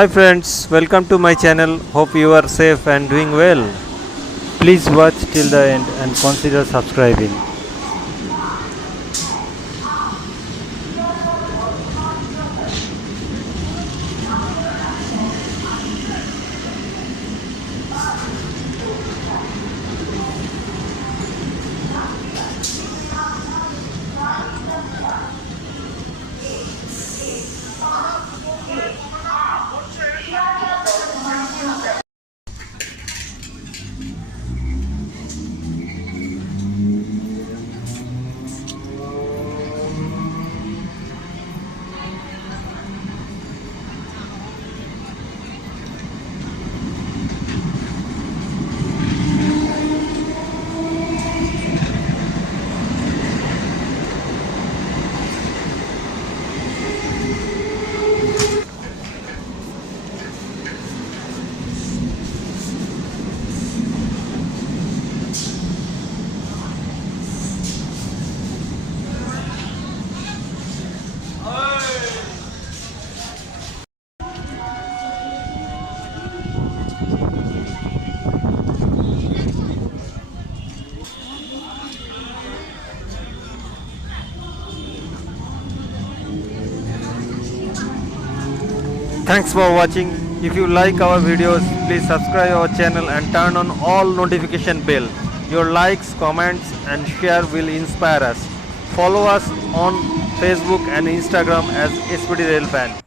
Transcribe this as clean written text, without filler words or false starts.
Hi friends, welcome to my channel. Hope you are safe and doing well. Please watch till the end and consider subscribing. Thanks for watching. If you like our videos, please subscribe our channel and turn on all notification bell. Your likes, comments and share will inspire us. Follow us on Facebook and Instagram as SPD RAILFAN.